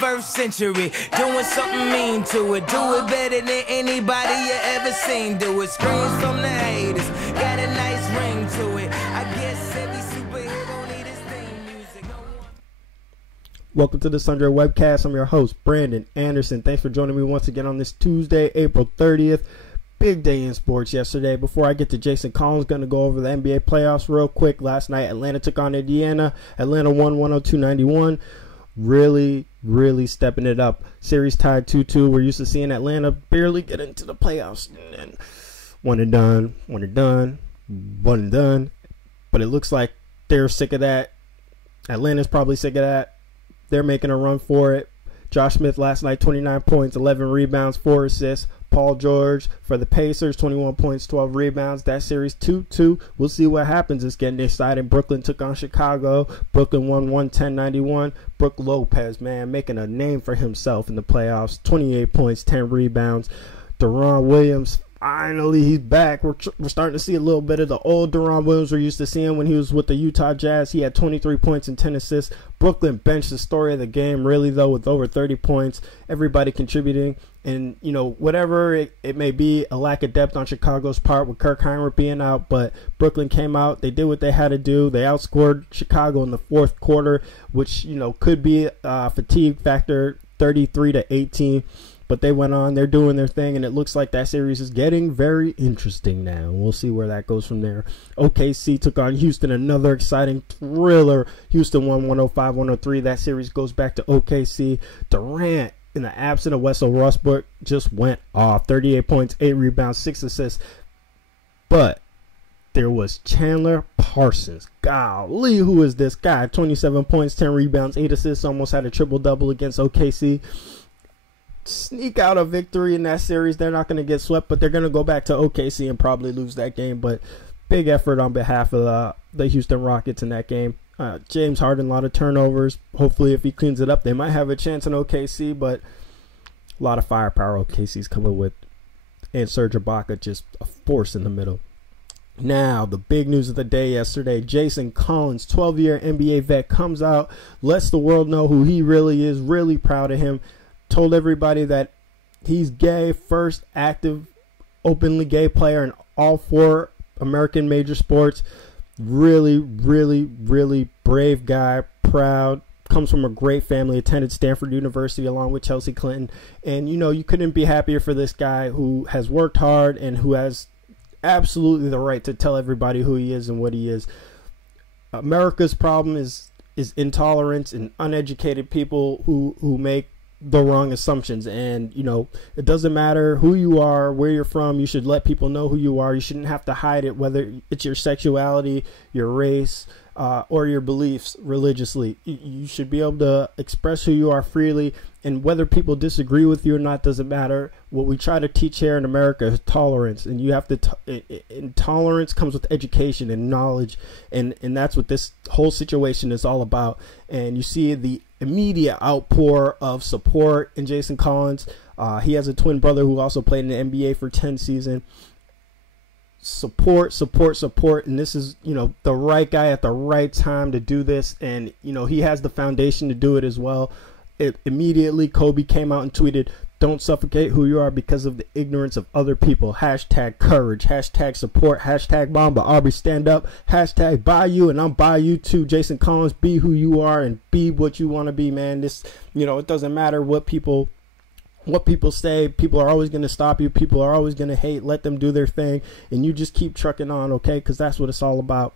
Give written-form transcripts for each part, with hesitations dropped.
21st century, doing something mean to it. Do it better than anybody you ever seen do it. Screams from the haters, got a nice ring to it. I guess every superhero need his theme music. Welcome to the SUNDRY WEBCAST. I'm your host, Brandon Anderson. Thanks for joining me once again on this Tuesday, April 30th. Big day in sports yesterday. Before I get to Jason Collins, going to go over the NBA playoffs real quick. Last night, Atlanta took on Indiana. Atlanta won 102-91. Really stepping it up. Series tied 2-2. We're used to seeing Atlanta barely get into the playoffs. And one and done. But it looks like they're sick of that. Atlanta's probably sick of that. They're making a run for it. Josh Smith last night, 29 points, 11 rebounds, 4 assists. Paul George for the Pacers, 21 points, 12 rebounds. That series 2-2. We'll see what happens. It's getting exciting. Brooklyn took on Chicago. Brooklyn won 110-91. Brook Lopez, man, making a name for himself in the playoffs. 28 points, 10 rebounds. Deron Williams, finally, he's back. We're starting to see a little bit of the old Deron Williams we're used to seeing when he was with the Utah Jazz. He had 23 points and 10 assists. Brooklyn Bench, the story of the game, really, though, with over 30 points. Everybody contributing. And, you know, whatever it may be, a lack of depth on Chicago's part with Kirk Hinrich being out. But Brooklyn came out. They did what they had to do. They outscored Chicago in the fourth quarter, which, you know, could be a fatigue factor, 33-18. But they went on, they're doing their thing, and it looks like that series is getting very interesting now. We'll see where that goes from there. OKC took on Houston, another exciting thriller. Houston won 105-103. That series goes back to OKC. Durant, in the absence of Russell Westbrook, just went off. 38 points, 8 rebounds, 6 assists. But there was Chandler Parsons. Golly, who is this guy? 27 points, 10 rebounds, 8 assists, almost had a triple-double against OKC. Sneak out a victory in that series. They're not going to get swept, but they're going to go back to OKC and probably lose that game. But big effort on behalf of the Houston Rockets in that game. James Harden, a lot of turnovers. Hopefully, if he cleans it up, they might have a chance in OKC, but a lot of firepower OKC's coming with. And Serge Ibaka, just a force in the middle. Now, the big news of the day yesterday, Jason Collins, 12-year NBA vet, comes out, lets the world know who he really is, really proud of him. Told everybody that he's gay, first active openly gay player in all 4 American major sports. Really brave guy, proud, comes from a great family, attended Stanford University along with Chelsea Clinton. And, you know, you couldn't be happier for this guy who has worked hard and who has absolutely the right to tell everybody who he is and what he is. America's problem is intolerance and uneducated people who make the wrong assumptions. And, you know, it doesn't matter who you are, where you're from. You should let people know who you are. You shouldn't have to hide it, whether it's your sexuality, your race, or your beliefs religiously. You should be able to express who you are freely, and whether people disagree with you or not doesn't matter. What we try to teach here in America is tolerance, and you have to tolerance comes with education and knowledge, and that's what this whole situation is all about. And you see the immediate outpour of support in Jason Collins. He has a twin brother who also played in the NBA for 10 seasons. Support, and this is, you know, the right guy at the right time to do this, and, you know, he has the foundation to do it as well. Immediately, Kobe came out and tweeted, "Don't suffocate who you are because of the ignorance of other people. Hashtag courage, hashtag support, hashtag Mamba Aubrey stand up, hashtag by you, and I'm by you too. Jason Collins, be who you are and be what you want to be, man." This, you know, it doesn't matter what people say. People are always going to stop you. People are always going to hate. Let them do their thing, and you just keep trucking on, okay? Because that's what it's all about.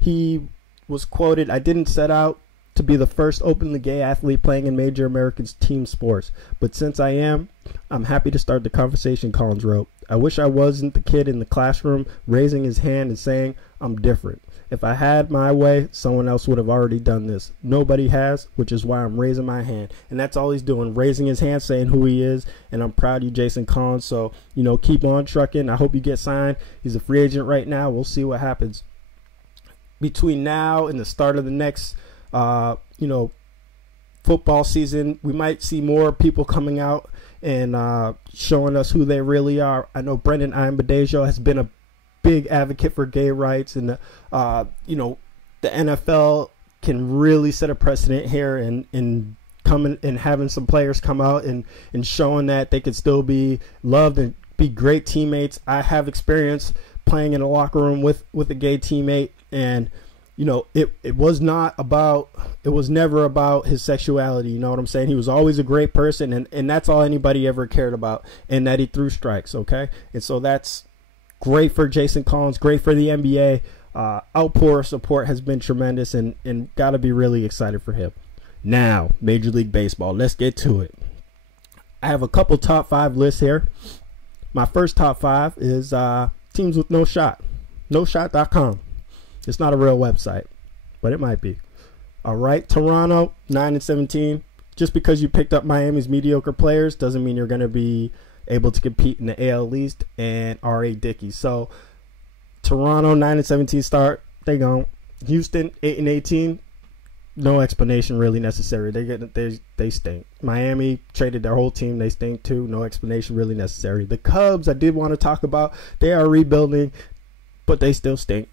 He was quoted, "I didn't set out to be the first openly gay athlete playing in major American team sports, but since I am, I'm happy to start the conversation," Collins wrote. "I wish I wasn't the kid in the classroom raising his hand and saying, 'I'm different.' If I had my way, someone else would have already done this. Nobody has, which is why I'm raising my hand." And that's all he's doing, raising his hand, saying who he is. And I'm proud of you, Jason Collins. So, you know, keep on trucking. I hope you get signed. He's a free agent right now. We'll see what happens. Between now and the start of the next, you know, football season, we might see more people coming out and showing us who they really are. I know Brendan Ayanbadejo has been a big advocate for gay rights, and you know, the NFL can really set a precedent here and coming and having some players come out and showing that they could still be loved and be great teammates. I have experience playing in a locker room with a gay teammate, and you know, it was never about his sexuality. You know what I'm saying? He was always a great person, and that's all anybody ever cared about, and that he threw strikes. Okay, and so that's great for Jason Collins, great for the NBA. Outpour support has been tremendous, and got to be really excited for him. Now, Major League Baseball, let's get to it. I have a couple top 5 lists here. My first top 5 is teams with no shot. NoShot.com. It's not a real website, but it might be. All right, Toronto, 9-17. Just because you picked up Miami's mediocre players doesn't mean you're going to be able to compete in the AL East and R.A. Dickey. So, Toronto, 9-17 start. They gone. Houston, 8-18. No explanation really necessary. They stink. Miami traded their whole team. They stink too. No explanation really necessary. The Cubs, I did want to talk about. They are rebuilding, but they still stink.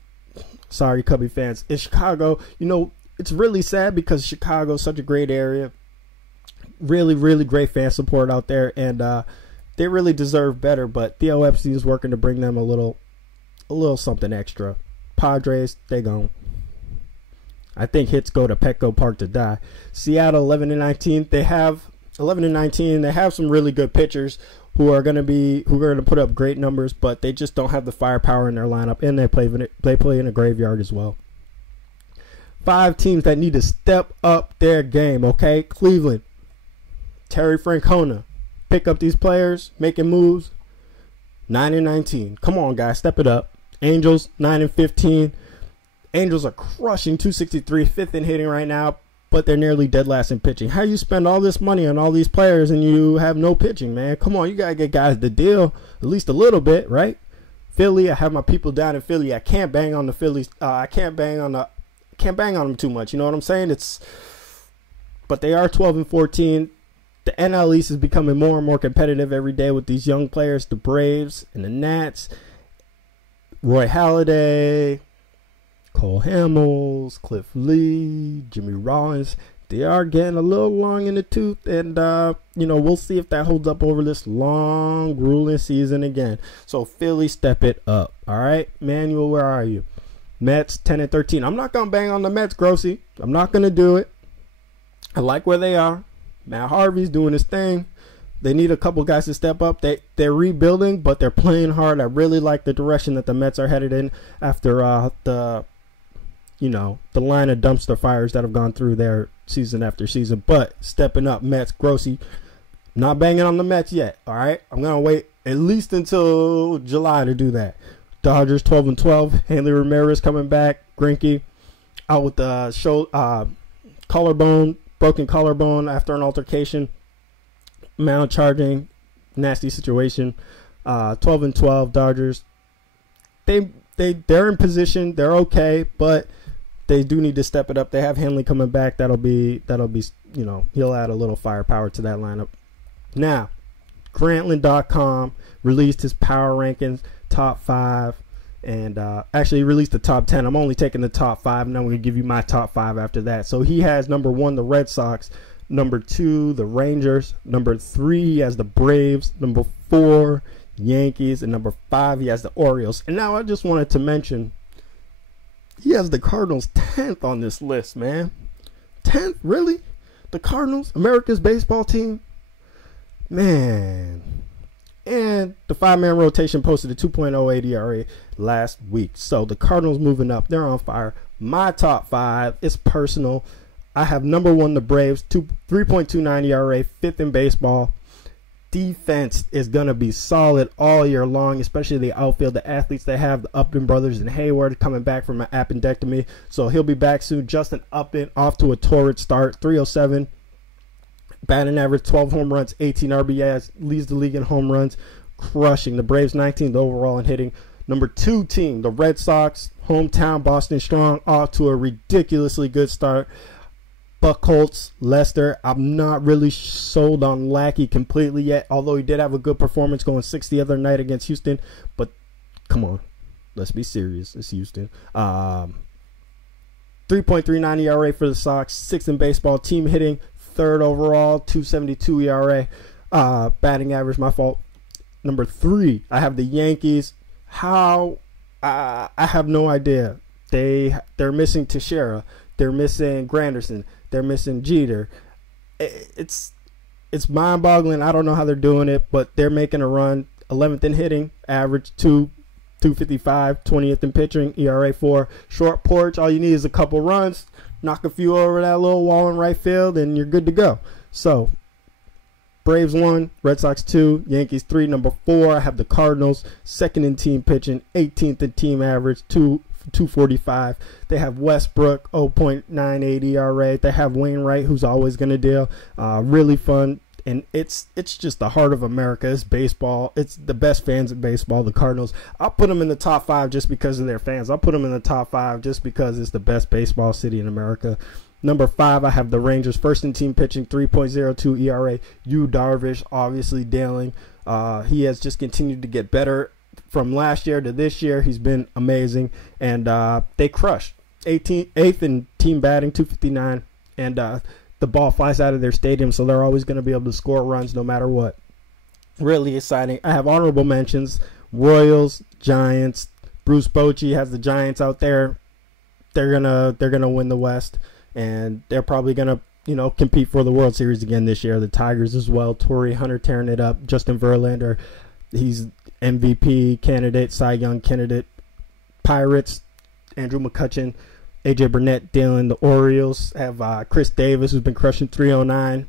Sorry, Cubby fans. In Chicago, you know, it's really sad because Chicago is such a great area. Really, really great fan support out there, and they really deserve better. But the OFC is working to bring them a little something extra. Padres, they gone. I think hits go to Petco Park to die. Seattle, 11-19. They have 11-19. They have some really good pitchers who are going to put up great numbers, but they just don't have the firepower in their lineup, and they play in a graveyard as well. 5 teams that need to step up their game. Okay, Cleveland, Terry Francona, pick up these players, making moves. 9-19. Come on, guys, step it up. Angels, 9-15. Angels are crushing 263, 5th in hitting right now, but they're nearly dead last in pitching. How you spend all this money on all these players and you have no pitching, man? Come on, you gotta get guys the deal at least a little bit, right? Philly, I have my people down in Philly. I can't bang on the Phillies. I can't bang on them too much. You know what I'm saying? But they are 12-14. The NL East is becoming more and more competitive every day with these young players, the Braves and the Nats. Roy Halladay, Cole Hamels, Cliff Lee, Jimmy Rollins. They are getting a little long in the tooth, and you know, we'll see if that holds up over this long, grueling season again. So Philly, step it up. All right, Manuel, where are you? Mets, 10-13. I'm not gonna bang on the Mets, Grossy. I'm not gonna do it. I like where they are. Matt Harvey's doing his thing. They need a couple guys to step up. They're rebuilding, but they're playing hard. I really like the direction that the Mets are headed in after the line of dumpster fires that have gone through their season after season. But stepping up, Mets, Grossy. Not banging on the Mets yet. All right, I'm gonna wait at least until July to do that. Dodgers, 12-12. Hanley Ramirez coming back. Greinke out with the broken collarbone after an altercation. Mound charging, nasty situation. 12-12 Dodgers. They're in position. They're okay, but they do need to step it up. They have Hanley coming back. That'll be he'll add a little firepower to that lineup. Now, Grantland.com released his power rankings, top 5, and actually released the top 10. I'm only taking the top 5, and I'm going to give you my top 5 after that. So he has number 1, the Red Sox. Number 2, the Rangers. Number 3, he has the Braves. Number 4, Yankees. And number 5, he has the Orioles. And now I just wanted to mention, he has the Cardinals 10th on this list, man. 10th? Really? The Cardinals? America's baseball team? Man. And the 5-man rotation posted a 2.08 ERA last week. So the Cardinals moving up. They're on fire. My top 5 is personal. I have number 1, the Braves, 3.29 ERA, 5th in baseball. Defense is going to be solid all year long, especially the outfield, the athletes they have, the Upton brothers and Hayward coming back from an appendectomy. So he'll be back soon. Justin Upton off to a torrid start, 307. Batting average, 12 home runs, 18 RBIs, leads the league in home runs, crushing. The Braves 19th overall in hitting. Number 2 team, the Red Sox, hometown Boston Strong, off to a ridiculously good start. Buckholz, Lester. I'm not really sold on Lackey completely yet, although he did have a good performance going 6 the other night against Houston. But come on, let's be serious. It's Houston. 3.39 ERA for the Sox, 6th in baseball. Team hitting 3rd overall, 2.72 ERA. Batting average, my fault. Number 3, I have the Yankees. How? I have no idea. They're missing Teixeira. They're missing Granderson. They're missing Jeter. It's mind-boggling. I don't know how they're doing it, but they're making a run. 11th in hitting, average 2.55, 20th in pitching, ERA 4. Short porch, all you need is a couple runs, knock a few over that little wall in right field, and you're good to go. So, Braves 1, Red Sox 2, Yankees 3. Number 4, I have the Cardinals, 2nd in team pitching, 18th in team average, 2.45. They have Westbrook, 0.98 ERA. They have Wainwright, who's always going to deal. Really fun. And it's just the heart of America. It's baseball. It's the best fans of baseball, the Cardinals. I'll put them in the top 5 just because of their fans. I'll put them in the top 5 just because it's the best baseball city in America. Number 5, I have the Rangers. 1st in team pitching, 3.02 ERA. Yu Darvish, obviously dealing. He has just continued to get better from last year to this year. He's been amazing. And they crushed. 8th in team batting, 259. And the ball flies out of their stadium, so they're always going to be able to score runs no matter what. Really exciting. I have honorable mentions. Royals, Giants. Bruce Bochy has the Giants out there. They're gonna win the West, and they're probably gonna compete for the World Series again this year. The Tigers as well. Torrey Hunter tearing it up. Justin Verlander, he's MVP candidate, Cy Young candidate. Pirates, Andrew McCutchen. AJ Burnett dealing. The Orioles have Chris Davis, who's been crushing 309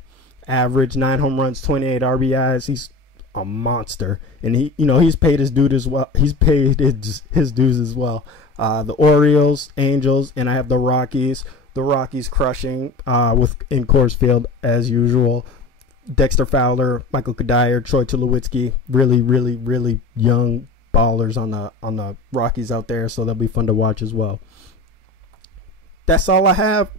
average, 9 home runs, 28 RBIs. He's a monster, and he's paid his dues as well. He's paid his dues as well. The Orioles, Angels, and I have the Rockies. The Rockies crushing in Coors Field as usual. Dexter Fowler, Michael Kadire, Troy Tulowitzki, really, really, really young ballers on the Rockies out there, so they'll be fun to watch as well. That's all I have.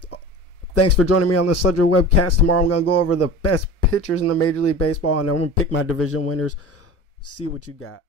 Thanks for joining me on the SUNDRY webcast. Tomorrow I'm going to go over the best pitchers in the Major League Baseball, and I'm going to pick my division winners. See what you got.